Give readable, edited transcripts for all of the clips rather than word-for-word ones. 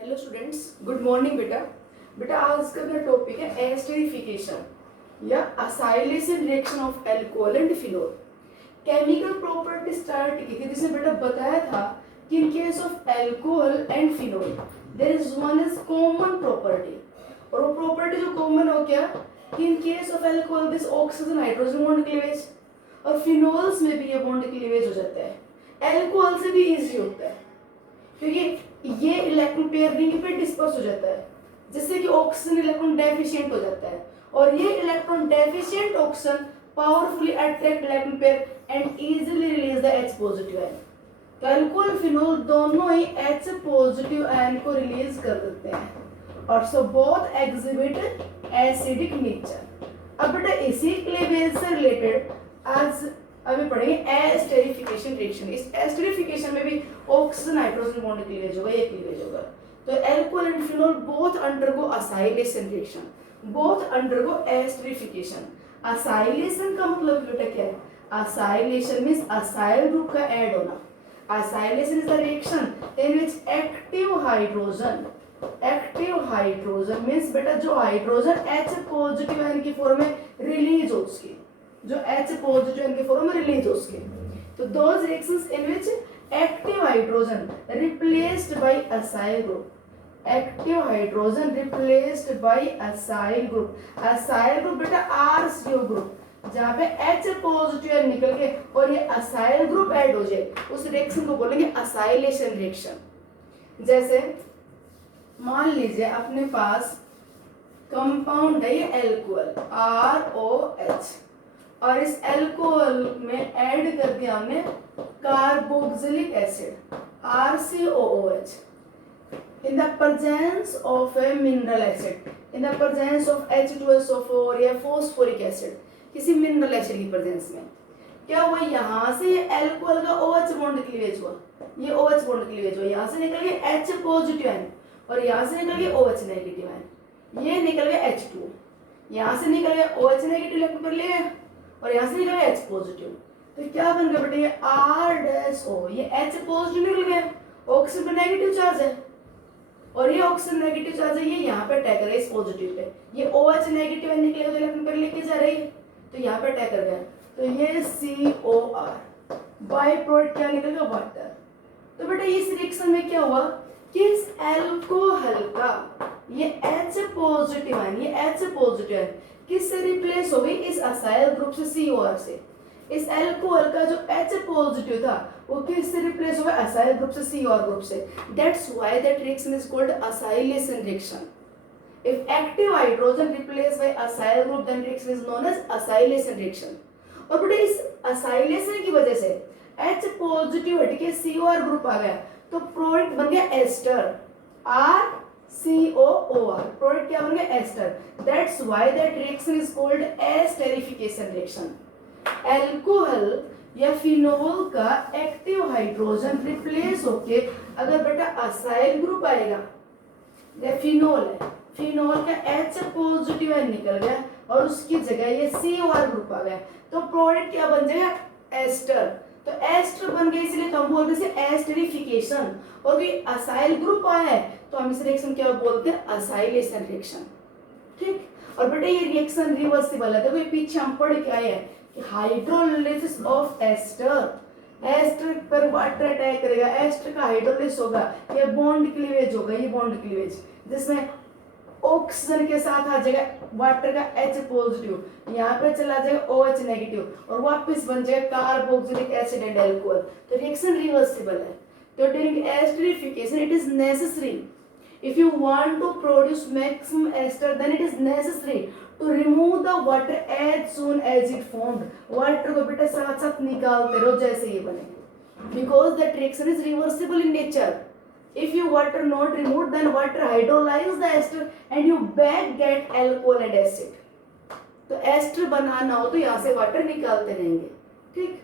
Hello students, good morning बेटा। बेटा आज का मेरा टॉपिक है एस्टरिफिकेशन या acylation reaction of alcohol and phenol. Chemical property start की थी जिसने बेटा बताया था कि in case of alcohol and phenol there is one is common property. और वो प्रॉपर्टी जो कॉमन हो क्या कि in case of alcohol this oxygen hydrogen bond cleavage, और फिनोल्स में भी ये बॉन्ड क्लीवेज हो जाता है। अल्कोहल से भी इजी होता है क्योंकि ये इलेक्ट्रॉन पेयर रिंग पे डिस्पर्स हो जाता है जिससे कि ऑक्सीजन इलेक्ट्रॉन डेफिशिएंट हो जाता है, और ये electron deficient oxygen powerfully attract electron pair and easily release the H positive ion. तो अल्कोहल फिनोल दोनों ही H पॉजिटिव आयन को रिलीज कर देते हैं और so both exhibit acidic nature. अब बेटा इसी क्लीवेज से रिलेटेड आज अभी पढ़ेंगे एस्टेरिफिकेशन रिएक्शन। इस एस्टेरिफिकेशन में भी ऑक्सीजन हाइड्रोजन बॉन्ड क्लीवेज होगा, ये क्लीवेज होगा। तो alcohol and phenol both undergo acylation reaction, both undergo esterification. Acylation का मतलब बेटा क्या है? असाइलेशन मींस असाइल ग्रुप का ऐड होना। Acylation is the reaction in which active hydrogen means बेटा जो हाइड्रोजन H पॉजिटिव आयन की फॉर्म में रिलीज हो उसकी, जो H पॉजिटिव आयन की फॉर्म में रिलीज हो उसके। तो those reactions in which active hydrogen replaced by acyl group, active hydrogen replaced by acyl group. Acyl group बेटा RCO ग्रुप जहाँ पे H पॉजिटिव आयन निकल के और ये असाइल ग्रुप ऐड हो जाए उस रिएक्शन को बोलेंगे असाइलेशन रिएक्शन। जैसे मान लीजिए अपने पास कंपाउंड है ये अल्कोहल ROH, और इस अल्कोहल में ऐड कर दिया हमने carboxylic acid RCOOH in the presence of a mineral acid, in the presence of H2SO4 या phosphoric acid, किसी मिनरल एसिड की प्रेजेंस में क्या हुआ? यहाँ से अल्कोहल का OH बॉन्ड क्लीवेज हुआ, ये OH बॉन्ड क्लीवेज हुआ, यहाँ से निकल गया H पॉजिटिव आयन और यहाँ से निकल गया OH नेगेटिव आयन, ये निकल गया H2, यहाँ से निकल गया OH नेगेटिव इलेक्ट्रॉन कर लिया और यहाँ से निकल गया H पॉजिटिव। तो क्या बन गया बेटा? ये R-O, ये H पॉजिटिव निकल गया, ऑक्सीजन पे नेगेटिव चार्ज है और ये ऑक्सीजन नेगेटिव चार्ज है, ये यहाँ पे अटैक कर रहा है इस पॉजिटिव पे, ये OH नेगेटिव है निकलेगा तो इलेक्ट्रॉन पेयर लेके जा रही है तो यहाँ पे अटैक कर गया, तो ये COR बाय प्रोडक्ट क्या निकल गया? वाटर। तो बेटा इस रिएक्शन में क्या हुआ कि इस अल्कोहल का ये H पॉजिटिव आयन, ये H पॉजिटिव आयन किससे रिप्लेस हो गई? इस असाइल ग्रुप से COR से। इस अल्कोहल का जो H पॉजिटिव था वो किससे रिप्लेस हो गया? असाइल ग्रुप से COR ग्रुप से। That's why that reaction is called acylation reaction. If active hydrogen replaced by acyl group then reaction is known as acylation reaction। और बेटा इस acylation की वजह से H पॉजिटिव हटके COR ग्रुप आ गया तो प्रोडक्ट बन गया एस्टर RCOOR। प्रोडक्ट क्या बन गया? Ester. That's why that reaction is called esterification reaction. Alcohol या फिनोल का एक्टिव हाइड्रोजन रिप्लेस होके अगर बेटा असाइल ग्रुप आएगा, ये फिनोल है, फिनोल का H पॉजिटिव आयन निकल गया और उसकी जगह ये COR ग्रुप आ गया तो प्रोडक्ट क्या बन जाएगा? एस्टर। तो एस्टर बन गया इसलिए तो हम बोलते हैं एस्टेरिफिकेशन, और कोई असाइल ग्रुप आया है तो हम इस रिएक्शन क्या बोलते हैं? Acylation reaction. ठीक। और बेटा ये रिएक्शन रिवर्सिबल है। देखो ये पीछे हम पढ़ के आए हैं कि हाइड्रोलिसिस ऑफ एस्टर, एस्टर पर वाटर अटैक करेगा, एस्टर का हाइड्रोलिसिस होगा, ये बॉन्ड क्लीवेज होगा, ये बॉन्ड क्लीवेज जिसमें ऑक्सीजन के साथ आ जाएगा वाटर का H पॉजिटिव, यहाँ पे चला जाएगा OH नेगेटिव और वापस बन जाएगा कार्बोक्सिलिक एसिड एंड अल्कोहल। तो रिएक्शन रिवर्सिबल है। तो during esterification it is necessary, if you want to produce maximum ester then it is necessary to remove the water as soon as it formed। Water को बेटा साथ साथ निकालते रहो जैसे ये बने, because that reaction is reversible in nature। If you water not removed then water hydrolyze the ester and you back get alcohol and acid। तो एस्टर बनाना हो तो यहाँ से वाटर निकालते रहेंगे। ठीक।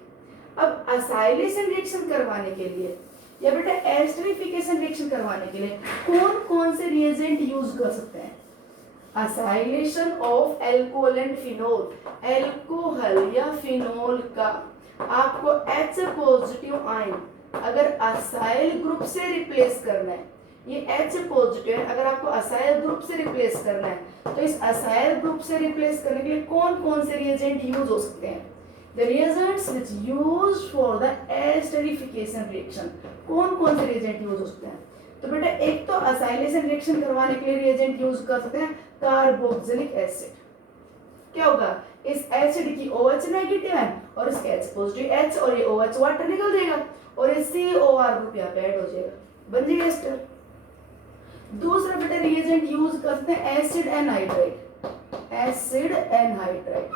अब असाइलेशन रिएक्शन करवाने के लिए या बेटा एस्टेरिफिकेशन रिएक्शन करवाने के लिए कौन कौन से रिएजेंट यूज कर सकते हैं? Acylation of alcohol and phenol, alcohol या फिनोल का आपको H पॉजिटिव आयन अगर असाइल ग्रुप से रिप्लेस करना है ये H पॉजिटिव है। अगर आपको असाइल ग्रुप से रिप्लेस करना है तो इस असाइल ग्रुप से रिप्लेस करने के लिए कौन कौन से रिएजेंट यूज हो सकते हैं? The reagents which used for the esterification reaction, कौन कौन से रिएजेंट यूज हो सकते हैं? तो बेटा एक तो असाइलेशन रिएक्शन करवाने के लिए रिएजेंट यूज कर सकते हैं कार्बोक्सिलिक एसिड। क्या होगा? इस एसिड की OH नेगेटिव है और इसका H पॉजिटिव, H और ये OH वाटर निकल जाएगा और ये COR ग्रुप यहाँ पे ऐड हो जाएगा, बन जाएगा एस्टर। दूसरा बेटा रिएजेंट यूज करते हैं acid anhydride. Acid anhydride,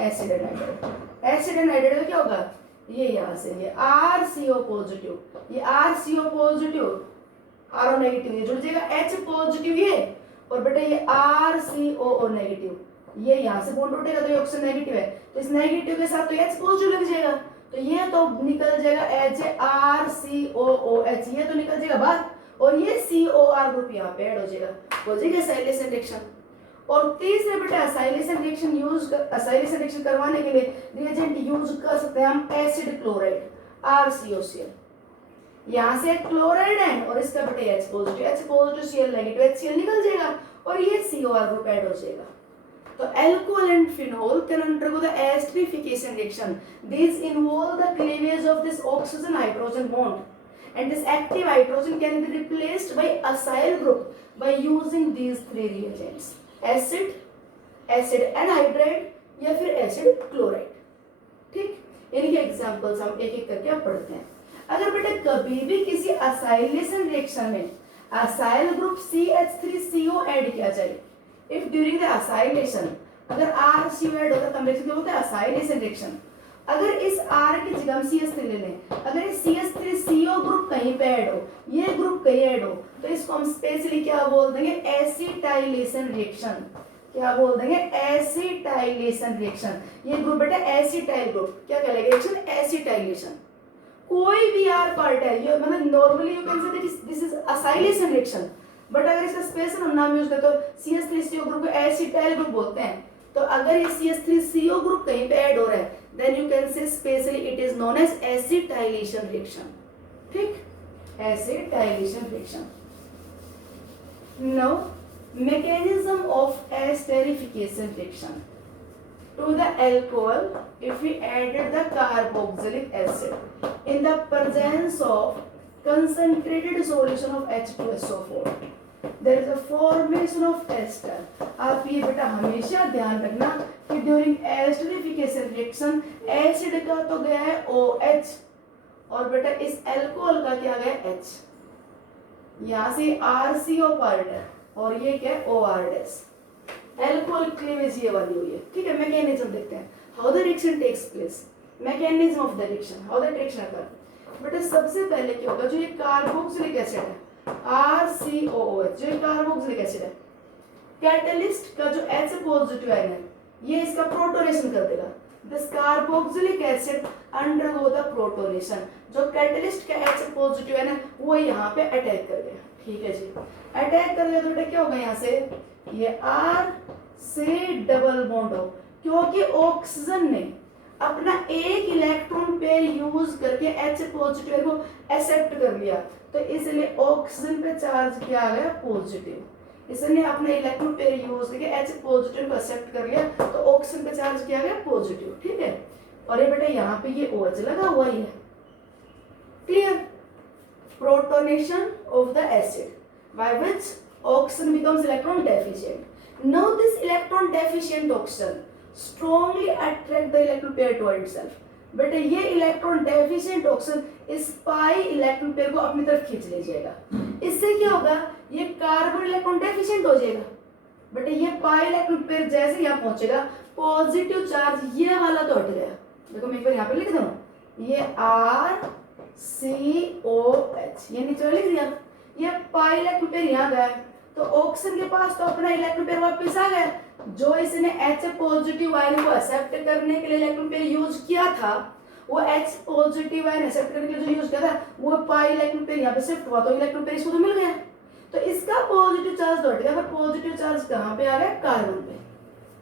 acid anhydride, acid anhydride क्या होगा? ये यहाँ से ये RCO पॉजिटिव, ये RCO पॉजिटिव RO नेगेटिव ये जुड़ जाएगा, H पॉजिटिव ये और बेटा ये RCOO नेगेटिव ये यहाँ से बॉन्ड टूटेगा तो ये ऑक्सीजन नेगेटिव है तो इस नेगेटिव के साथ तो H पॉजिटिव लग जाएगा तो ये तो निकल जाएगा HRCOOH, ये तो निकल जाएगा बाहर और ये COR ग्रुप यहाँ पे ऐड हो जाएगा, हो जाएगा असाइलेशन रिएक्शन। और तीसरे बेटा असाइलेशन रिएक्शन करवाने के लिए रिएजेंट यूज कर सकते हैं हम एसिड क्लोराइड RCOCl। यहाँ से क्लोराइड है और इसका बेटा H positive Cl negative, HCl निकल जाएगा और ये COR ग्रुप ऐड हो जाएगा। तो alcohol and phenol can undergo the esterification reaction. These involve the cleavage of this oxygen-hydrogen bond, and this active hydrogen can be replaced by acyl group by using these three reagents: acid, acid anhydride या फिर acid chloride। ठीक, इनके examples हम एक एक करके अब पढ़ते हैं। अगर बेटा कभी भी किसी असाइलेशन रिएक्शन में असाइल ग्रुप CH3CO ऐड किया जाए, if during the acylation अगर RCO ऐड होता है तब होता है acylation reaction। अगर इस R की जगह हम CH3 ले लें, अगर इस CH3CO ग्रुप कहीं पे ऐड हो, ये ग्रुप कहीं ऐड हो तो इसको हम स्पेशली क्या बोल देंगे? Acetylation reaction. क्या बोल देंगे? Acetylation reaction. ये ग्रुप बेटा एसिटाइल ग्रुप क्या कहलाएगा? Reaction acetylation. कोई भी R पार्ट है ये मतलब नॉर्मली यू कैन से this is acylation reaction, but अगर इसका स्पेशल हम नाम यूज करते हो CH3CO ग्रुप को एसिटाइल ग्रुप बोलते हैं। तो अगर ये CH3CO ग्रुप कहीं पे ऐड हो रहा है then you can say specially it is known as acetylation reaction. ठीक, acetylation reaction. Now mechanism of esterification reaction to the alcohol if we added the carboxylic acid in the presence of concentrated solution of H2SO4 there is a formation of ester। आप ये बेटा हमेशा ध्यान रखना कि during esterification reaction acid का तो गया है OH और बेटा इस अल्कोहल का क्या गया H, यहाँ से RCO पार्ट है और ये क्या है OR-। अल्कोहल क्लीवेज ये वाली हुई है। ठीक है, मैकेनिज्म देखते हैं how the reaction takes place, mechanism of the reaction, how the reaction occur. बेटा सबसे पहले क्या होगा, जो ये कार्बोक्सिलिक एसिड है RCOOH, जो ये कार्बोक्सिलिक एसिड है, कैटलिस्ट का जो H पॉजिटिव आयन है ये इसका प्रोटोनेशन कर देगा। This carboxylic acid undergo the protonation, जो कैटलिस्ट का H पॉजिटिव आयन है वो यहाँ पे अटैक कर गया। ठीक है जी, अटैक कर गया तो बेटा क्या होगा, यहाँ से ये R से डबल बॉन्ड हो, क्योंकि ऑक्सीजन ने अपना एक इलेक्ट्रॉन पेयर यूज करके H पॉजिटिव को एक्सेप्ट कर लिया तो इसलिए ऑक्सीजन पे चार्ज किया गया पॉजिटिव। इसने अपने इलेक्ट्रॉन पेयर यूज करके H पॉजिटिव को एक्सेप्ट कर लिया तो ऑक्सीजन पे चार्ज किया गया पॉजिटिव। ठीक है, और ये बेटा यहाँ पे ये OH लगा हुआ ही है। Clear? Protonation of the acid by which oxygen becomes electron deficient. Now this electron deficient oxygen strongly attract the electron pair toward itself. बेटा ये इलेक्ट्रॉन डेफिशिएंट ऑक्सीजन इस पाई इलेक्ट्रॉन पेयर को अपनी तरफ खींच ले जाएगा। इससे क्या होगा, ये कार्बन इलेक्ट्रॉन डेफिशिएंट हो जाएगा। बेटा ये पाई इलेक्ट्रॉन पेयर जैसे यहाँ पहुंचेगा पॉजिटिव चार्ज ये वाला तो हट गया। देखो मैं एक बार यहाँ पे लिख दूं, ये RCOH ये नीचे लिख दिया, ये पाई इलेक्ट्रॉन पेयर यहाँ गया तो ऑक्सीजन के पास तो अपना इलेक्ट्रॉन पेयर वापस आ गया। जो इसने H पॉजिटिव आयन को एक्सेप्ट करने के लिए इलेक्ट्रॉन पेयर यूज किया था वो H पॉजिटिव आयन एक्सेप्ट करने के लिए जो यूज किया था वो पाई इलेक्ट्रॉन पेयर यहाँ पे शिफ्ट हुआ तो इलेक्ट्रॉन पेयर इसको तो मिल गया। तो इसका पॉजिटिव चार्ज तो हट गया, पर पॉजिटिव चार्ज कहाँ पे आ गया, कार्बन पे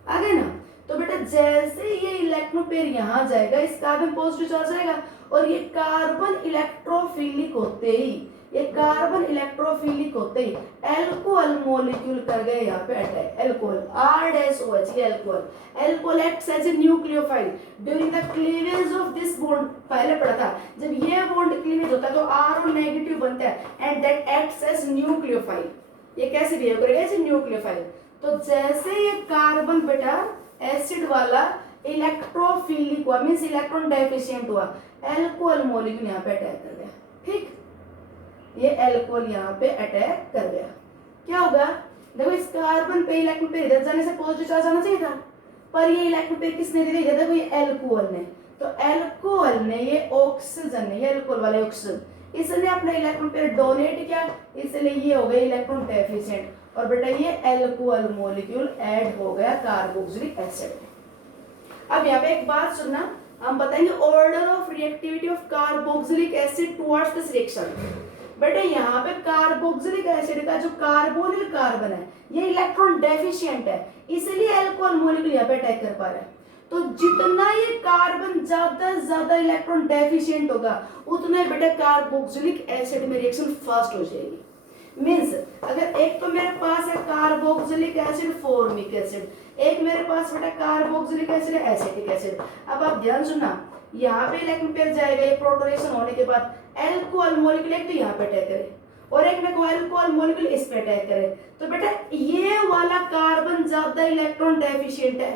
आ गया ना। तो बेटा जैसे ये इलेक्ट्रॉन पेयर यहाँ जाएगा इस कार्बन पॉजिटिव चार्ज आएगा और ये कार्बन इलेक्ट्रोफिलिक होते ही ये कार्बन इलेक्ट्रोफिलिक होते ही एल्कोहल मॉलिक्यूल कर गए यहाँ पे अटैक। एल्कोहल R-OH, ये alcohol acts as a nucleophile during the cleavage of this bond. पहले पढ़ा था जब ये बॉन्ड क्लीवेज होता है तो R नेगेटिव बनता है and that acts as nucleophile. ये कैसे बिहेव करेगा? As nucleophile. तो जैसे ये कार्बन बेटा एसिड वाला इलेक्ट्रोफिलिक हुआ, मींस इलेक्ट्रॉन डेफिशिएंट हुआ, एल्कोहल मॉलिक्यूल यहाँ पे अटैक कर गया। ठीक, ये एल्कोहल यहाँ पे अटैक कर गया, क्या होगा? देखो इस कार्बन पे इलेक्ट्रॉन पेयर इधर जाने से पॉजिटिव चार्ज आना चाहिए था, पर ये इलेक्ट्रॉन पेयर किसने दे दिया? देखो ये एल्कोहल ने। तो एल्कोहल ने, ये ऑक्सीजन ने, ये एल्कोहल वाले ऑक्सीजन, इसने अपना इलेक्ट्रॉन पेयर डोनेट किया, इसलिए ये हो गया इलेक्ट्रॉन डेफिशिएंट और बेटा ये एल्कोहल मॉलिक्यूल ऐड हो गया कार्बोक्सिलिक एसिड में। अब यहाँ पे एक बात सुनना, हम बताएंगे order of reactivity of carboxylic acid towards this reaction. बेटा यहाँ पे कार्बोक्सिलिक एसिड का जो कार्बोनिल कार्बन है ये इलेक्ट्रॉन डेफिशिएंट है, इसलिए अल्कोहल मॉलिक्यूल यहाँ पे अटैक कर पा रहा है। तो जितना ये कार्बन ज्यादा इलेक्ट्रॉन डेफिशिएंट होगा उतना बेटा कार्बोक्सिलिक एसिड में रिएक्शन फास्ट हो जाएगी। मींस अगर एक तो मेरे पास है कार्बोक्सिलिक एसिड फॉर्मिक एसिड, एक मेरे पास बेटा कार्बोक्सिलिक एसिड है एसिटिक एसिड। अब आप ध्यान सुनना, यहाँ पे इलेक्ट्रॉन पेयर जाएगा, ये प्रोटोनेशन होने के बाद एल्कोहल मॉलिक्यूल एक तो यहाँ पे अटैक करे और एक में को एल्कोहल मॉलिक्यूल इस पे अटैक करे। तो बेटा ये वाला कार्बन ज्यादा इलेक्ट्रॉन डेफिशिएंट है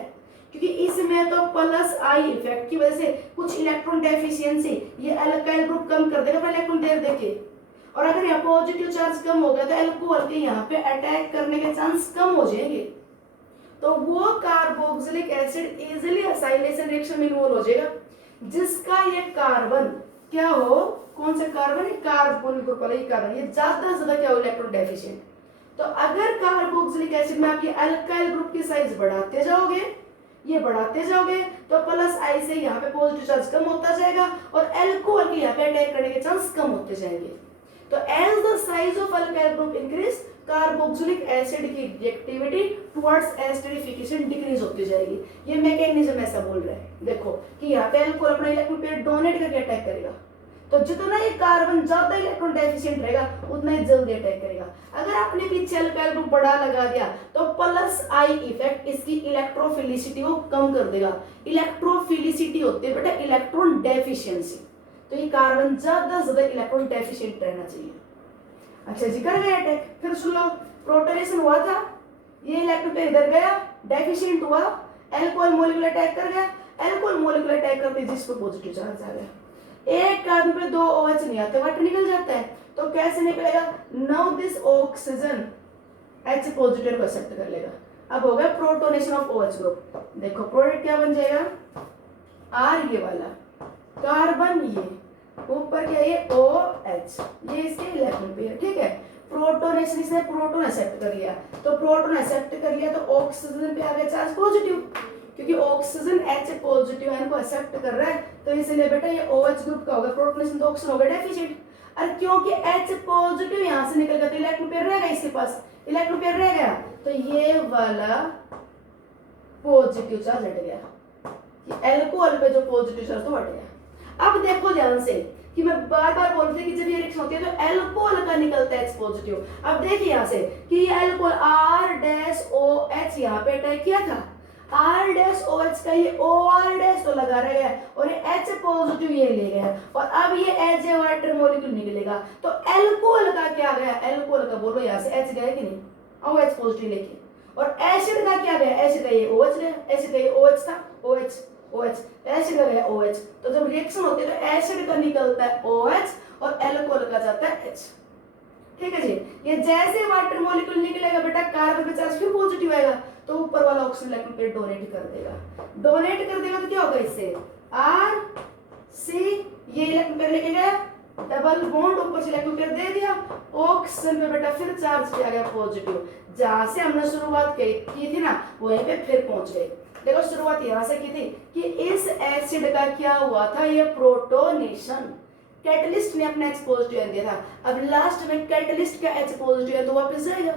क्योंकि इसमें तो प्लस आई इफेक्ट की वजह से कुछ इलेक्ट्रॉन डेफिशिएंसी ये अल्काइल ग्रुप कम कर देगा इलेक्ट्रॉन पेयर देके, और अगर यहाँ पॉजिटिव चार्ज कम हो गया तो एल्कोहल के यहाँ पे अटैक करने के चांस कम हो जाएंगे। तो वो carboxylic acid easily acylation reaction में इन्वॉल्व हो जाएगा जिसका ये कार्बन क्या हो, कौन सा कार्बन है? कार्बोनिल ग्रुप वाला ये कार्बन, ये ज्यादा क्या हो इलेक्ट्रॉन डेफिशिएंट। तो अगर कार्बोक्सिलिक एसिड में आप ये अल्काइल ग्रुप की साइज बढ़ाते जाओगे, ये बढ़ाते जाओगे तो प्लस आई से यहाँ पे पॉजिटिव चार्ज कम होता जाएगा और एल्कोहल के यहाँ पे अटैक करने के चांस कम होते जाएंगे। तो as the size of alkyl group increase, carboxylic acid की रिएक्टिविटी टुवर्ड्स एसिडिफिकेशन डिक्रीज होती जाएगी। ये मैकेनिज्म ऐसा बोल रहा है। देखो कि यहाँ पे एल्कोहल अपना इलेक्ट्रॉन पेयर डोनेट करके अटैक करेगा, तो जितना ये कार्बन ज्यादा इलेक्ट्रॉन डेफिशिएंट रहेगा उतना ही जल्दी अटैक करेगा। अगर आपने पीछे अल्काइल ग्रुप बड़ा लगा दिया तो प्लस आई इफेक्ट इसकी इलेक्ट्रोफिलिसिटी को कम कर देगा। इलेक्ट्रोफिलिसिटी होती है बेटा इलेक्ट्रॉन डेफिशिएंसी, तो ये कार्बन ज्यादा इलेक्ट्रॉन डेफिशिएंट रहना चाहिए। अच्छा जी, कर गया अटैक। फिर सुन लो, प्रोटोनेशन हुआ था, ये इलेक्ट्रॉन पेयर इधर गया, डेफिशिएंट हुआ, एल्कोहल मॉलिक्यूल अटैक कर गया, एल्कोहल मॉलिक्यूल अटैक करते जिस पे पॉजिटिव चार्ज आ गया, एक कार्बन पे दो OH नहीं आते, वाटर निकल जाता है। तो कैसे निकलेगा? Now this oxygen H positive को एक्सेप्ट कर लेगा। अब हो गया प्रोटोनेशन ऑफ OH ग्रुप। देखो प्रोडक्ट क्या बन जाएगा? R ये वाला कार्बन, ये ऊपर क्या ये OH, ये इसके इलेक्ट्रॉन पेयर। ठीक है, प्रोटोनेशन, इसने प्रोटॉन एक्सेप्ट कर लिया, तो प्रोटॉन एक्सेप्ट कर लिया तो ऑक्सीजन पे आ गया चार्ज पॉजिटिव, क्योंकि ऑक्सीजन H पॉजिटिव आयन को एक्सेप्ट कर रहा है, तो इसलिए बेटा ये OH ग्रुप का होगा प्रोटोनेशन, तो ऑक्सीजन होगा डेफिशिएंट। और क्योंकि H पॉजिटिव यहां से निकल गया तो इलेक्ट्रॉन पेयर रह गया, इसके पास इलेक्ट्रॉन पेयर रह गया, तो ये वाला पॉजिटिव चार्ज हट गया, एल्कोहल पे जो पॉजिटिव चार्ज तो हट गया। अब देखो ध्यान से कि मैं बार बार बोल रही थी कि जब ये रिएक्शन होती है तो एल्कोहल का निकलता है H पॉजिटिव। अब देखिए यहाँ से कि ये एल्कोहल R-OH यहाँ पे अटैक किया था, R-OH का ये OR- तो लगा रह गया और ये H पॉजिटिव ये ले गया और अब ये एज ए वाटर मॉलिक्यूल निकलेगा। तो एल्कोहल का क्या गया? एल्कोहल का बोलो यहाँ से H गया कि नहीं? OH पॉजिटिव लेके। और एसिड का क्या गया? एसिड का ये OH गया, एसिड का ये OH था, OH एसिड का गया OH। तो जब रिएक्शन होती है तो एसिड का निकलता है OH और एल्कोहल का जाता है H। ठीक है जी, ये जैसे वाटर मॉलिक्यूल निकलेगा बेटा कार्बन का चार्ज फिर पॉजिटिव आएगा, तो ऊपर वाला ऑक्सीजन इलेक्ट्रॉन पेयर डोनेट कर देगा, तो क्या होगा इससे R-C, ये इलेक्ट्रॉन पेयर लेके गया, डबल बॉन्ड ऊपर से इलेक्ट्रॉन पेयर दे दिया, ऑक्सीजन पे बेटा फिर चार्ज किया गया पॉजिटिव, जहां से हमने शुरुआत की थी ना वहीं पे फिर पहुंच गए। देखो शुरुआत यहां से की थी कि इस एसिड का क्या हुआ था, ये प्रोटोनेशन, कैटलिस्ट ने अपना H पॉजिटिव दिया था, अब लास्ट में कैटलिस्ट का H पॉजिटिव है तो वापस जाएगा,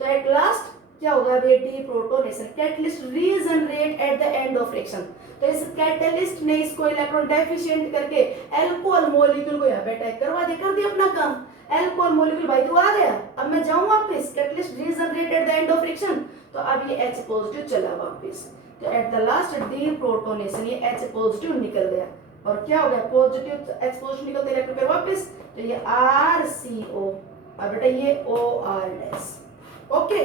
तो एट लास्ट क्या होगा बेटी? Protonation. Catalyst regenerate at the end of reaction, तो इस कैटलिस्ट ने इसको इलेक्ट्रॉन डेफिशिएंट करके एल्कोहल मॉलिक्यूल को यहाँ पे अटैक करवा दिया, कर दिया अपना काम। अल्कोहल मॉलिक्यूल भाई तो आ गया, अब मैं जाऊं वापस, catalyst regenerate at the end of reaction, तो अब ये H पॉजिटिव चला वापस, तो at the last D protonation ये H पॉजिटिव निकल गया, और क्या हो गया पॉजिटिव H पॉजिटिव निकलते इलेक्ट्रॉन पेयर वापस, तो ये RCO, अब बेटा ये OR डैश, ओके।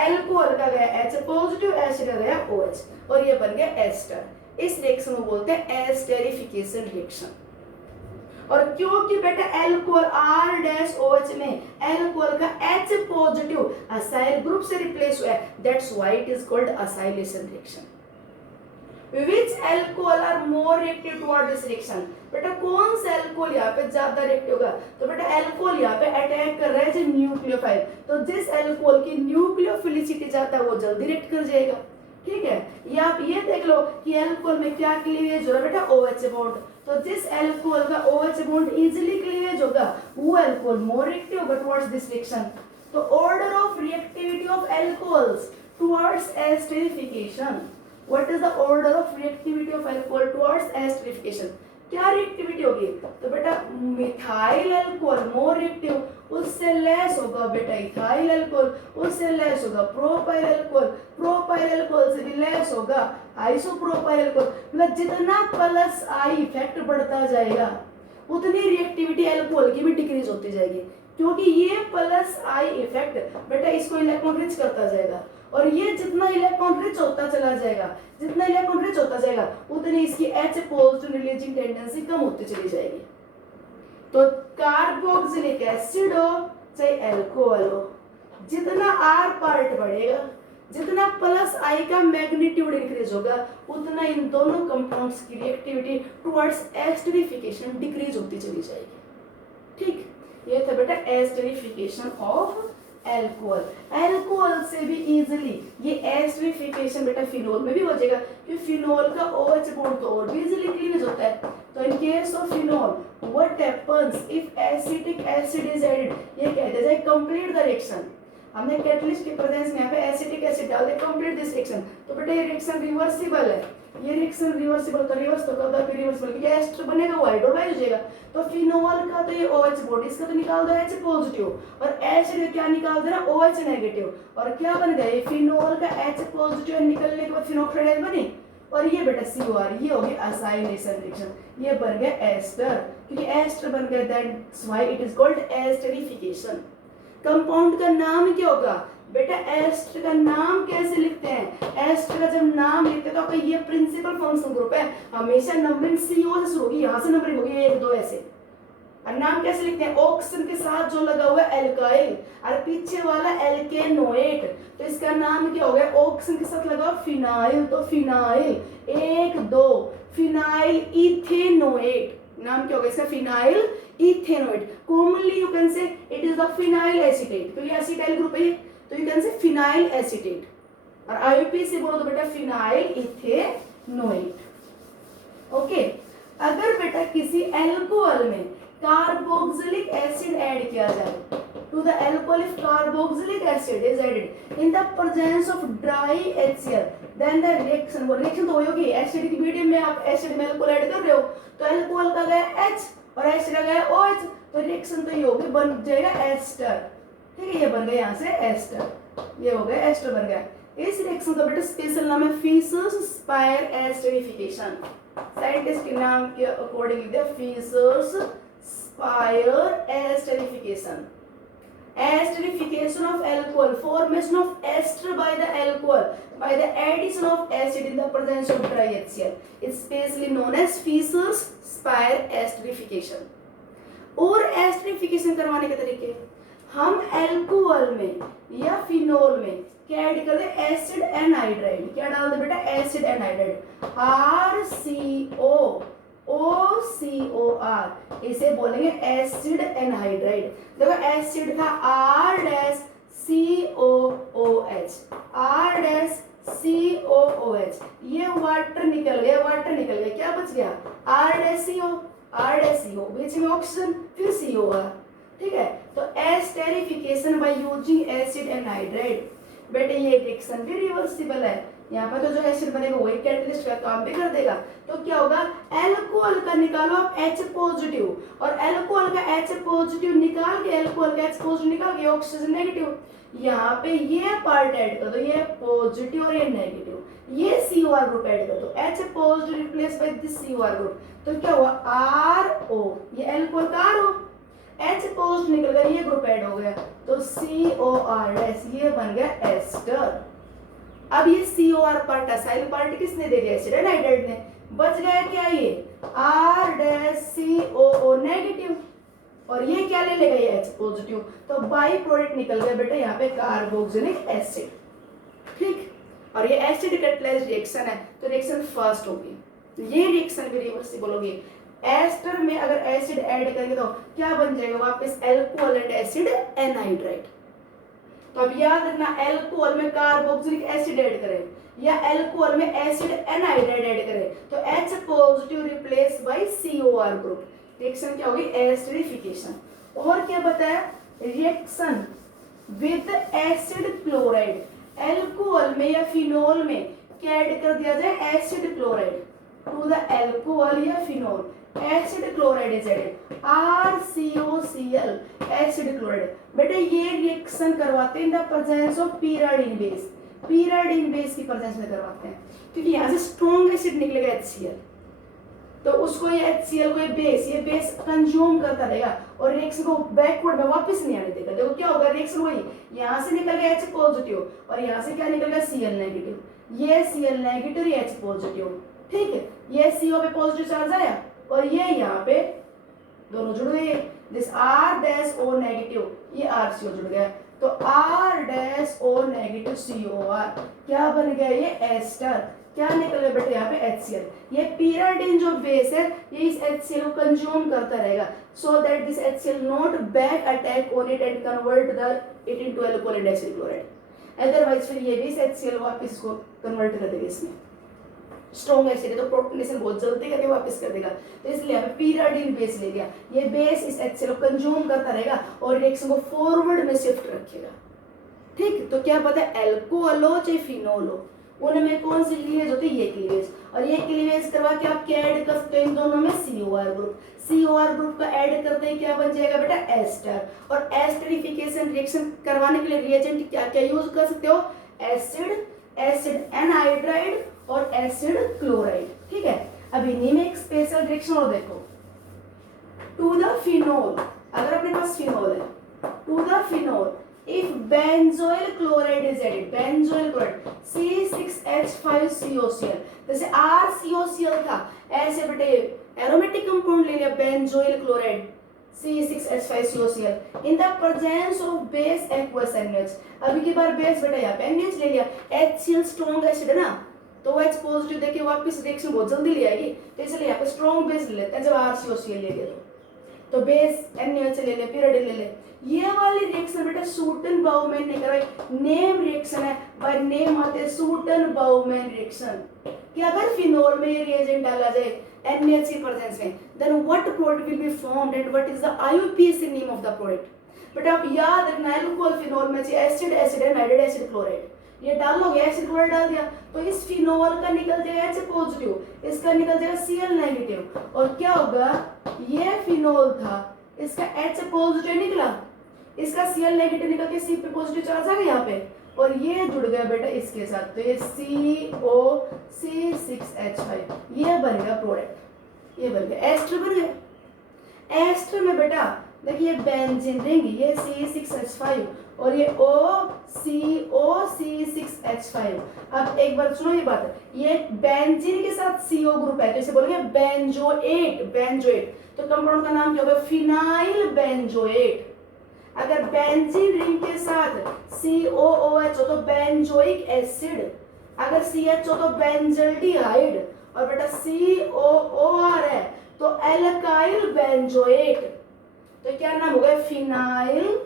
अल्कोहल का गया H पॉजिटिव, एसिड का गया OH, और ये बन गया एस्टर। इस रिएक्शन को बोलते हैं एस्टेरिफिकेशन रिएक्शन। और क्योंकि बेटा अल्कोहल R डैश OH में अल्कोहल का H पॉजिटिव असाइल ग्रुप से रिप्लेस हुआ है, that's why it is called acylation reaction. Which alcohol are more reactive toward this reaction? बेटा कौन सा अल्कोहल यहाँ पे ज्यादा रिएक्टिव होगा, तो बेटा अल्कोहल यहाँ पे अटैक कर रहा है जो न्यूक्लियोफाइल, तो जिस अल्कोहल की न्यूक्लियोफिलिसिटी ज्यादा है वो जल्दी रिएक्ट कर जाएगा, ठीक है। ये आप ये देख लो कि अल्कोहल में क्या क्लीवेज हो रहा है बेटा OH बॉन्ड, तो जिस अल्कोहल का OH बॉन्ड इजीली क्लीवेज होगा वो अल्कोहल मोर रिएक्टिव होगा टुवर्ड्स दिस रिएक्शन। तो order of reactivity of alcohols towards esterification, what is the order of reactivity of alcohol towards esterification, क्या रिएक्टिविटी होगी, तो बेटा मिथाइल अल्कोहल मोर रिएक्टिव, उससे less होगा बेटा इथाइल अल्कोहल, उससे लेस होगा प्रोपाइल अल्कोहल, प्रोपाइल अल्कोहल से भी लेस होगा आइसोप्रोपाइल अल्कोहल, मतलब जितना प्लस आई इफेक्ट बढ़ता जाएगा उतनी रिएक्टिविटी अल्कोहल की भी डिक्रीज होती जाएगी, क्योंकि ये प्लस आई इफेक्ट बेटा इसको इलेक्ट्रॉन रिच करता जाएगा, और ये जितना इलेक्ट्रॉन रिच होता चला जाएगा, जितना इलेक्ट्रॉन रिच होता जाएगा उतनी इसकी H पॉजिटिव रिलीजिंग टेंडेंसी कम होती चली जाएगी। तो कार्बोक्सिलिक एसिड हो चाहे अल्कोहल हो, जितना R पार्ट बढ़ेगा, जितना प्लस I का मैग्नीट्यूड इंक्रीज होगा, उतना इन दोनों कंपाउंड्स की रिएक्टिविटी टुवर्ड्स एस्टेरिफिकेशन डिक्रीज होती चली जाएगी, ठीक। ये था बेटा एस्टेरिफिकेशन ऑफ अल्कोहल। अल्कोहल से भी इजीली ये एस्टेरिफिकेशन बेटा फिनोल में भी हो जाएगा, क्योंकि फिनोल का OH बॉन्ड तो और भी इजीली क्लीवेज होता है। तो in case of phenol what happens if acetic acid is added, ये कहते हैं कंप्लीट द रिएक्शन, हमने कैटलिस्ट के प्रेजेंस में यहाँ पे एसिटिक एसिड डाल दे कंप्लीट दिस रिएक्शन, तो बेटा ये रिएक्शन रिवर्सिबल है, ये रिएक्शन रिवर्सिबल, तो रिवर्स तो कर दो फिर रिवर्सिबल, क्योंकि एस्टर बनेगा वो हाइड्रोलाइज हो जाएगा, तो फिनोल का तो ये OH बॉन्ड, इसका तो निकाल दो H पॉजिटिव, और एसिड क्या निकाल दे रहा OH नेगेटिव, और क्या बन गया ये फिनोल का H पॉजिटिव निकलने के बाद फिनोक्साइड बनी, और ये बेटा COR, ये हो गया असाइलेशन रिएक्शन, ये बन गया एस्टर, क्योंकि एस्टर बन गया, that's why it is called esterification. Compound का नाम क्या होगा बेटा, एस्टर का नाम कैसे लिखते हैं, एस्टर का जब नाम लिखते हैं तो आपका ये प्रिंसिपल फंक्शन ग्रुप है, हमेशा नंबरिंग CO से शुरू होगी, यहाँ से नंबरिंग होगी 1 2 ऐसे, और नाम कैसे लिखते हैं, ऑक्सीजन के साथ जो लगा हुआ है एल्काइल, और पीछे वाला एल्केनोएट, तो इसका नाम क्या हो गया, ऑक्सीजन के साथ लगा फिनाइल, तो फिनाइल 1 2 फिनाइल इथेनोएट, नाम क्या होगा इसका, phenyl ethanoate, commonly you can से it is the phenyl acetate, तो ये एसिटाइल ग्रुप है, तो यू कैन से फिनाइल एसीटेट, और आईयूपी से बोलो तो बेटा फिनाइल इथेनोएट, ओके। अगर बेटा किसी अल्कोहल में कार्बोक्सिलिक एसिड ऐड किया जाए, to the alcohol if carboxylic acid is added in the presence of dry HCl, then the reaction, वो रिएक्शन तो होगी, एसिड की मीडियम में आप एसिड में अल्कोहल ऐड कर रहे हो, तो अल्कोहल का गया H और एसिड का गया OH, तो रिएक्शन तो ये होगी, बन जाएगा एस्टर, ठीक है, ये बन गया यहाँ से एस्टर, ये हो गया एस्टर बन गया। इस रिएक्शन का बेटा स्पेशल नाम है फिशर्स-स्पायर एस्टेरिफिकेशन, साइंटिस्ट के नाम के अकॉर्डिंग लिखते हैं fishers-spire esterification. Esterification of alcohol, formation of ester by the alcohol by the addition of acid in the presence of dry HCl is specially known as Fischer's-Spire esterification। और esterification करवाने के तरीके, हम अल्कोहल में या phenol में क्या add कर दे, एसिड एनहाइड्राइड, क्या डाल दे बेटा, एसिड एनहाइड्राइड, RCO OCOR, इसे बोलेंगे एसिड एनहाइड्राइड। देखो एसिड था R dash COOH, R dash COOH, ये वाटर निकल गया, वाटर निकल गया, क्या बच गया, R डैश CO, बीच में ऑक्सीजन फिर COR, ठीक है। तो esterification by using acid anhydride, बेटे ये रिएक्शन भी रिवर्सिबल है, यहाँ पर तो जो एसिड बनेगा वही कैटलिस्ट का काम भी कर देगा। तो क्या होगा, एल्कोहल का निकालो आप H पॉजिटिव, और एल्कोहल का H पॉजिटिव निकाल के, एल्कोहल का H पॉजिटिव निकाल के ऑक्सीजन नेगेटिव, यहाँ पे ये पार्ट ऐड कर दो, ये पॉजिटिव और ये नेगेटिव, ये COR ग्रुप ऐड कर दो, H positive replace by this COR group, तो क्या हुआ RO, ये एल्कोहल का RO, H पॉजिटिव निकल गया, ये ग्रुप ऐड हो गया, तो COR, ये बन गया एस्टर। अब ये COR पार्ट, असाइल पार्ट किसने दे दिया, एसिड एनाइड्राइड ने, बच गया क्या ये R-COO नेगेटिव, और ये क्या ले लेगा, ये H पॉजिटिव, तो बाई प्रोडक्ट निकल गया बेटा यहाँ पे कार्बोक्सिलिक एसिड। ठीक, और ये एसिड कैटलाइज्ड रिएक्शन है, तो रिएक्शन फर्स्ट होगी, ये रिएक्शन भी रिवर्सिबल होगी। एस्टर में अगर एसिड ऐड करेंगे तो क्या बन जाएगा वापस, एल्कोहल एंड एसिड एनाइड्राइड। तो अब याद रखना, एल्कोहल में कार्बोक्सिलिक एसिड ऐड करें या एल्कोहल में एसिड एनाइड्राइड ऐड करें, तो H positive replace by COR group, reaction क्या होगी, एसिडिफिकेशन। और क्या बताया, reaction with acid chloride, alcohol में या फिनोल में क्या ऐड कर दिया जाए, acid chloride, to the alcohol या phenol acid chloride is added, RCOCl acid chloride. बेटा ये रिएक्शन करवाते हैं in the presence of pyridine base, pyridine base की प्रेजेंस में करवाते हैं, क्योंकि यहाँ से स्ट्रॉन्ग एसिड निकलेगा HCl, तो उसको ये HCl को ये बेस कंज्यूम करता रहेगा और रिएक्शन को बैकवर्ड में वापस नहीं आने देगा। देखो क्या होगा, रिएक्शन वही, यहाँ से निकल गया H पॉजिटिव और यहाँ से क्या निकल गया, Cl नेगेटिव, ये Cl नेगेटिव, ये H पॉजिटिव, ठीक है, ये CO पे पॉजिटिव चार्ज आया और ये यहाँ पे दोनों जुड़ गए, दिस R-O नेगेटिव, ये RCO जुड़ गया, तो R-O नेगेटिव COR क्या बन गया, ये एस्टर, क्या निकल गया बेटा यहाँ पे HCl। ये pyridine जो बेस है ये इस HCl को कंज्यूम करता रहेगा, so that this HCl not back attack on it and convert it into alcohol and acid chloride, otherwise फिर ये भी इस HCl वापस इसको कन्वर्ट कर देगा, इसमें स्ट्रॉन्ग एसिड है तो प्रोटोनेशन बहुत जल्दी करके वापस कर देगा, तो इसलिए हमें pyridine बेस ले लिया, ये बेस इस HCl को कंज्यूम करता रहेगा और रिएक्शन को फॉरवर्ड में शिफ्ट रखेगा। ठीक, तो क्या पता है, एल्कोहल हो चाहे फिनोल हो, उनमें कौन सी क्लीवेज होती है, ये क्लीवेज, और ये क्लीवेज करवा के आप क्या ऐड कर सकते हो, इन दोनों में COR ग्रुप, COR ग्रुप का ऐड करते ही क्या बन जाएगा बेटा, एस्टर। और एस्टरिफिकेशन रिएक्शन करवाने के लिए रिएजेंट क्या क्या यूज कर सकते हो, एसिड, एसिड एनाइड्राइड और एसिड क्लोराइड। ठीक है, अब इन्हीं में एक स्पेशल रिएक्शन और देखो, टू द फिनोल, अगर अपने पास फिनोल है, to the phenol if benzoyl chloride is added, benzoyl chloride C6H5COCl, जैसे RCOCl था, ऐसे बेटे एरोमेटिक कंपाउंड ले लिया benzoyl chloride C6H5COCl in the presence of base aqueous NH, अभी की बार बेस बेटा यहाँ पे NH ले लिया, HCl स्ट्रॉन्ग एसिड है ना, तो H पॉजिटिव देके वापस रिएक्शन बहुत जल्दी ले आएगी, तो इसलिए यहाँ पे स्ट्रॉन्ग बेस ले लेते हैं जब RCOCl ले लिया तो बेस NaOH ले ले, pyridine ले ले। ये वाली रिएक्शन बेटा सूटन-बाउमैन ने कराई, नेम रिएक्शन है, बाय नेम आते हैं सूटन-बाउमैन रिएक्शन, कि अगर फिनोल में ये रिएजेंट डाला जाए NaOH की प्रेजेंस में, then what product will be formed and what is the IUPAC name of the product. But आप याद रखना, एल्कोहल फिनोल में से acid, acid anhydride, acid chloride, ये डालोगे, एसिड क्लोराइड डाल दिया तो इस फिनोल का निकल जाएगा H पॉजिटिव, इसका निकल जाएगा Cl नेगेटिव, और क्या होगा, ये फिनोल था, इसका H पॉजिटिव निकला, इसका Cl नेगेटिव निकल के C पे पॉजिटिव चार्ज आ गया यहाँ पे, और ये जुड़ गया बेटा इसके साथ, तो ये COC6H5, ये बन गया प्रोडक्ट, ये बन गया एस्टर बन गया। एस्टर में बेटा देखिए बेंजीन रिंग, ये C6H5 और ये OCO6H5। अब एक बार सुनो ये बात, ये बेंजीन के साथ CO ग्रुप है, तो इसे बोलेंगे बेंजोएट, बेंजोएट, तो कंपाउंड का नाम क्या होगा, फिनाइल बेंजोएट। अगर बेंजीन रिंग के साथ COOH हो तो बेंजोइक एसिड, अगर CH हो तो बेंजल्डिहाइड, और बेटा COOR है तो एल्काइल बेंजोएट, तो क्या नाम हो गया, फिनाइल,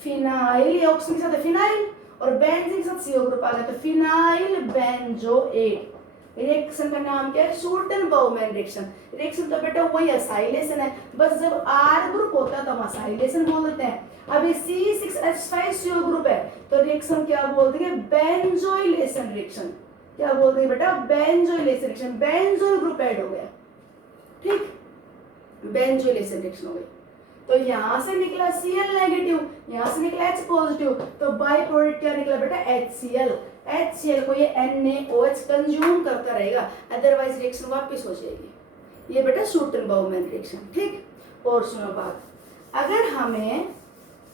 फिनाइल, ये ऑक्सीजन के साथ है फिनाइल और बेंजीन के साथ CO ग्रुप आ गया, तो फिनाइल बेंजोएट। रिएक्शन का नाम क्या है, सूटन-बाउमैन रिएक्शन। रिएक्शन तो बेटा वही असाइलेशन है, बस जब R ग्रुप होता है तो हम असाइलेशन बोल देते हैं। अब ये C6H5CO ग्रुप है तो रिएक्शन क्या बोल देंगे, बेंजोइलेशन रिएक्शन। क्या बोलते हैं बेटा, benzoylation reaction, benzoyl group add हो गया, ठीक, बेंजोइलेशन रिएक्शन हो गई। तो यहां से निकला Cl नेगेटिव, यहां से निकला H पॉजिटिव, तो बाय प्रोडक्ट क्या निकला बेटा, HCl। HCl को ये NaOH कंज्यूम करता रहेगा, अदरवाइज रिएक्शन वापस हो जाएगी। ये बेटा शूटन-बाउमैन रिएक्शन, ठीक। और सुनो बात, अगर हमें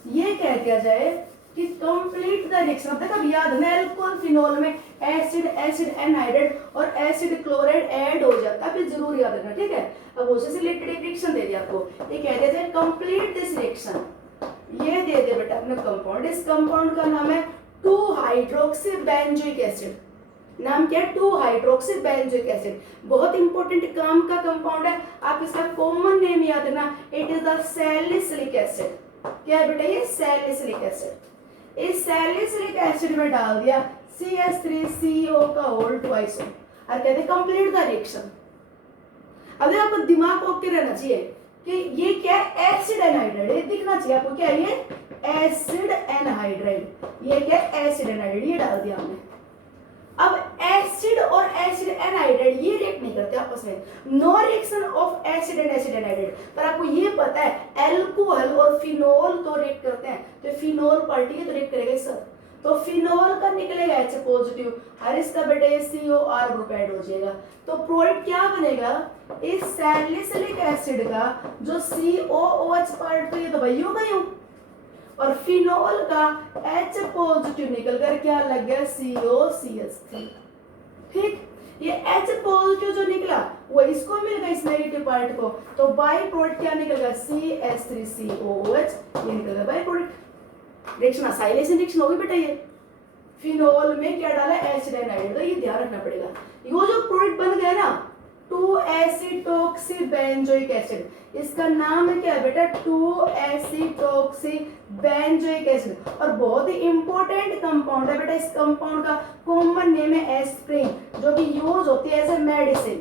ये कह दिया जाए कि कंप्लीट द रिएक्शन, अब तक अब याद है अल्कोहल फिनोल में एसिड एसिड एनहाइड्रेट और एसिड क्लोराइड ऐड हो जाता है, फिर जरूर याद रखना, ठीक है। अब उससे रिलेटेड एक रिएक्शन दे दिया आपको, ये कह दिया जाए कंप्लीट दिस रिएक्शन, ये दे दे बेटा अपने कंपाउंड, इस कंपाउंड का नाम है 2 हाइड्रोक्सी बेंजोइक एसिड। नाम क्या है, 2 हाइड्रोक्सी बेंजोइक एसिड, बहुत इंपॉर्टेंट काम का कंपाउंड है। आप इसका कॉमन नेम याद रखना, it is the salicylic acid. क्या है बेटा, ये सैलिसिलिक एसिड। इस सैलिसिलिक एसिड में डाल दिया CH3CO का होल ट्वाइस और कहते कंप्लीट द रिएक्शन। अब आपको दिमाग को ओके रहना चाहिए कि ये क्या है, एसिड एनहाइड्राइड, ये दिखना चाहिए आपको, क्या है ये, एसिड एनहाइड्राइड, ये क्या है, एसिड एनहाइड्राइड, ये डाल दिया हमने। अब एसिड और एसिड एनहाइड्राइड ये रिएक्ट नहीं करते आपस में, no reaction of acid and acid anhydride. पर आपको ये पता है एल्कोहल और फिनोल तो रिएक्ट करते हैं, तो फिनोल पार्टी है तो रिएक्ट करेगा सर, तो फिनोल का निकलेगा H पॉजिटिव और इसका बेटा COR ग्रुप ऐड हो जाएगा। तो प्रोडक्ट क्या बनेगा, इस सैलिसिलिक एसिड का जो COOH पार्ट, तो ये तो वही होगा यूं, और फिनोल का H पॉजिटिव निकल कर क्या लग गया, COCH3, ठीक। ये H पॉजिटिव जो निकला वो इसको मिल गया, इस नेगेटिव पार्ट को, तो बाय प्रोडक्ट क्या निकलेगा, CH3COOH, ये निकलेगा by product. Reaction acylation reaction होगी बेटा, ये फिनोल में क्या डाला, एसिड एनहाइड्राइड, तो ये ध्यान रखना पड़ेगा। ये जो प्रोडक्ट बन गया ना 2 एसिटोक्सी बेंजोइक एसिड, इसका नाम है क्या बेटा, 2 एसिटोक्सी बेंजोइक एसिड, और बहुत ही इंपॉर्टेंट कंपाउंड है बेटा। इस कंपाउंड का कॉमन नेम है एस्प्रिन, जो कि यूज होती है as a medicine,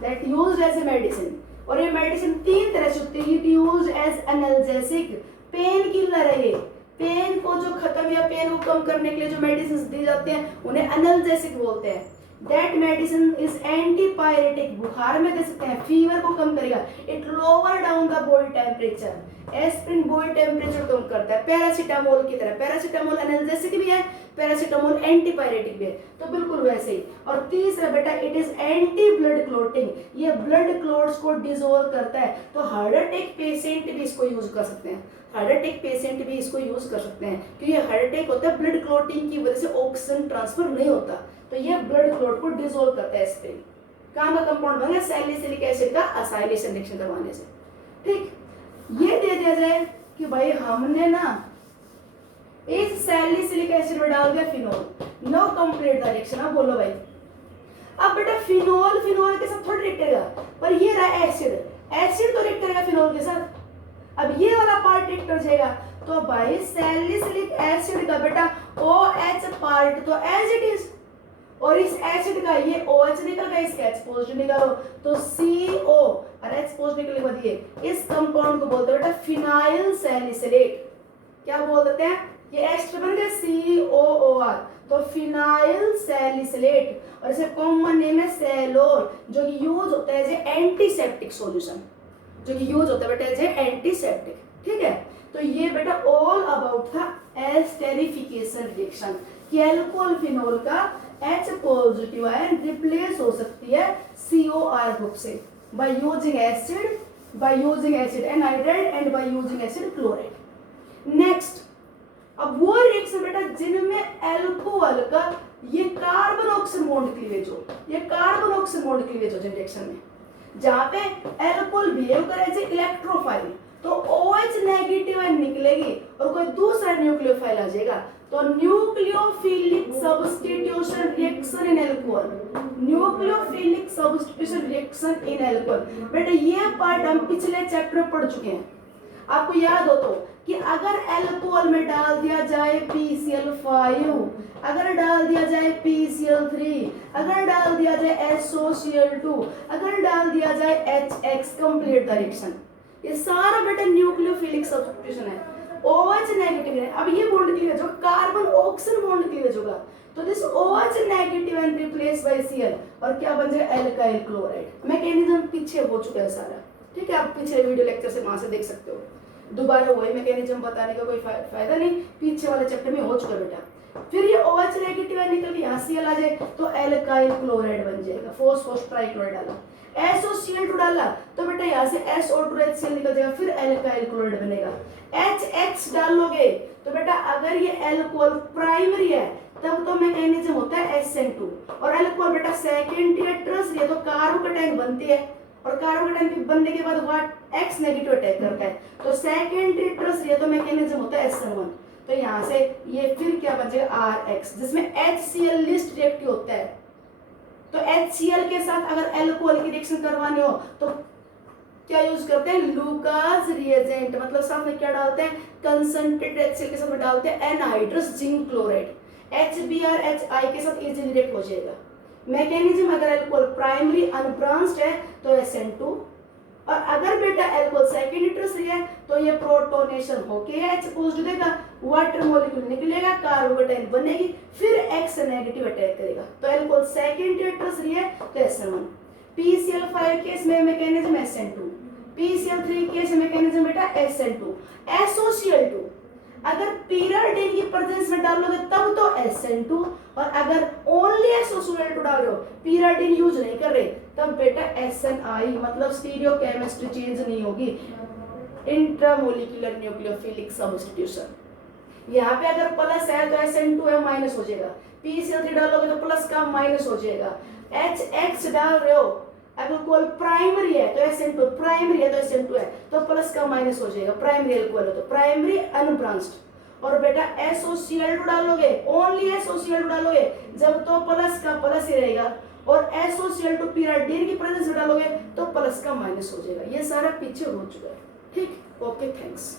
that used as a medicine. और ये मेडिसिन 3 तरह से होती है, it used as analgesic, pain killer है ये, पेन को जो खत्म या पेन को कम करने के लिए जो मेडिसिन दी जाते हैं उन्हें एनाल्जेसिक बोलते हैं। दैट मेडिसिन इज एंटीपायरेटिक, बुखार में दे सकते हैं, फीवर को कम करेगा, it lower down the body temperature, aspirin body temperature कम करता है, पैरासीटामोल की तरह। पैरासीटामोल एनाल्जेसिक भी है, पैरासीटामोल एंटीपायरेटिक भी है, तो बिल्कुल वैसे ही। और तीसरा बेटा, it is anti blood clotting, ये ब्लड क्लॉट्स को डिसॉल्व करता है, तो हार्ट अटैक पेशेंट भी इसको यूज कर सकते हैं, हार्ट अटैक पेशेंट भी इसको यूज कर सकते हैं, क्योंकि हार्ट अटैक होता है ब्लड क्लॉटिंग की वजह से ऑक्सीजन ट्रांसफर नहीं होता, तो ये ब्लड क्लॉट को डिसॉल्व करता है। एस्प्रिन काम का कंपाउंड बन गया सैलिसिलिक एसिड का असाइलेशन रिएक्शन करवाने से, ठीक। ये दे दिया जाए कि भाई हमने ना इस सैलिसिलिक एसिड में डाल दिया phenol, no complete the reaction. अब बोलो भाई, अब बेटा फिनोल फिनोल के साथ थोड़ा रिएक्ट करेगा, पर ये रहा एसिड, एसिड तो रिएक्ट करेगा फिनोल के साथ, अब ये वाला पार्ट रिएक्ट कर जाएगा, तो भाई सैलिसिलिक एसिड का बेटा OH पार्ट तो एज इट इज, और इस एसिड का ये OH निकल गया, इसका H पॉजिटिव निकालो, तो CO और H पॉजिटिव निकलने के बाद ये इस कंपाउंड को बोलते हैं बेटा फिनाइल सैलिसिलेट। क्या बोल देते हैं, ये एस्टर बन गया COOR, तो फिनाइल सैलिसिलेट, और इसे कॉमन नेम है सेलोल, जो कि यूज होता है एज एंटीसेप्टिक सॉल्यूशन, जो कि यूज होता है बेटा एज एंटीसेप्टिक, ठीक है। तो ये बेटा ऑल अबाउट था एस्टेरिफिकेशन रिएक्शन, कि अल्कोहल फिनोल का H पॉजिटिव आयन रिप्लेस हो सकती है COR ग्रुप से by using acid anhydride and by using acid chloride. Next, अब वो रिएक्शन बेटा जिनमें अल्कोहल का ये कार्बन ऑक्सीजन बॉन्ड क्लीवेज हो, ये कार्बन ऑक्सीजन बॉन्ड क्लीवेज हो जिन रिएक्शन में, जहां पे अल्कोहल बिहेव करे एज इलेक्ट्रोफाइल, तो OH नेगेटिव आयन निकलेगी और कोई दूसरा न्यूक्लियोफाइल आ जाएगा, तो nucleophilic substitution reaction in alcohol, nucleophilic substitution reaction in alcohol. बेटा ये पार्ट हम पिछले चैप्टर में पढ़ चुके हैं, आपको याद हो तो कि अगर अल्कोहल में डाल दिया जाए PCl5, अगर डाल दिया जाए PCl3, अगर डाल दिया जाए SOCl2, अगर डाल दिया जाए HX, कंप्लीट द रिएक्शन। ये सारा बेटा न्यूक्लियोफिलिक सब्स्टिट्यूशन है, OH नेगेटिव है। अब ये बॉन्ड क्लीवेज होगा, कार्बन ऑक्सीजन बॉन्ड क्लीवेज होगा, तो this OH negative and replace by Cl और क्या बन जाएगा एल्काइल क्लोराइड। मैकेनिज्म पीछे हो चुका है सारा, ठीक है, आप पिछले वीडियो लेक्चर से वहां से देख सकते हो। दोबारा वही मैकेनिज्म बताने का कोई फायदा नहीं, पीछे वाले चैप्टर में हो चुका है बेटा। फिर ये OH नेगेटिव है निकल के यहाँ Cl आ जाए तो एल्काइल क्लोराइड बन जाएगा, फोस्फोस ट्राइक्लोराइड डाला, SOCl2 डाला तो बेटा यहाँ से SO2HCl निकल जाएगा, फिर एल्काइल क्लोराइड बनेगा। HX डालोगे तो बेटा अगर ये एल्कोहल प्राइमरी है तब तो मैकेनिज्म होता है SN2 और एल्कोहल बेटा सेकेंडरी है, टर्सरी है, तो कार्बोकैटायन बनती है और कार्बोकैटायन बनने के बाद व्हाट X नेगेटिव अटैक करता है, तो सेकेंडरी टर्सरी है तो मैकेनिज्म होता है SN1। तो यहाँ से ये फिर क्या बन जाएगा RX, जिसमें HCl लिस्ट रिएक्टिव होता है। तो HCl के साथ अगर एल्कोहल की रिएक्शन करवानी हो तो क्या यूज करते हैं, लूकास रिएजेंट, मतलब साथ में क्या डालते हैं, कंसंट्रेटेड HCl के साथ में डालते हैं एनहाइड्रस जिंक क्लोराइड, HBrHI के साथ इजीली रिएक्ट हो जाएगा। मैकेनिज्म अगर एल्कोहल प्राइमरी अनब्रांच्ड है तो SN2 और अगर बेटा एल्कोहल सेकेंडरी टर्सरी है तो ये प्रोटोनेशन होके H पॉजिटिव देगा, वाटर मॉलिक्यूल निकलेगा, कार्बोकैटायन बनेगी, फिर X नेगेटिव अटैक करेगा। तो एल्कोहल सेकेंडरी टर्सरी है तो SN1। PCl5 केस में मैकेनिज्म SN2, PCl3 केस में मैकेनिज्म बेटा SN2। SOCl2 अगर पिराडीन की प्रेजेंस में डालोगे तब तो SN2 और अगर ओनली SOCl2 डाल रहे हो, पिराडीन यूज नहीं कर रहे, तब बेटा SNI, मतलब स्टीरियो केमिस्ट्री चेंज नहीं होगी, इंट्रामोलिकुलर न्यूक्लियोफिलिक सब्स्टिट्यूशन। यहाँ पे अगर प्लस है तो SN2 है माइनस हो जाएगा, PCl3 डालोगे तो प्लस का माइनस हो जाएगा, HX डाल रहे हो एल्कोहल प्राइमरी है तो SN2, प्राइमरी है तो SN2 है तो प्लस का माइनस हो जाएगा, प्राइमरी एल्कोहल है तो प्राइमरी अनब्रांच्ड। और बेटा SOCl2 डालोगे, ओनली SOCl2 डालोगे जब तो प्लस का प्लस ही रहेगा और SOCl2 पिराडीन की प्रेजेंस में डालोगे तो प्लस का माइनस हो जाएगा। ये सारा पीछे हो चुका है, ठीक, ओके, थैंक्स।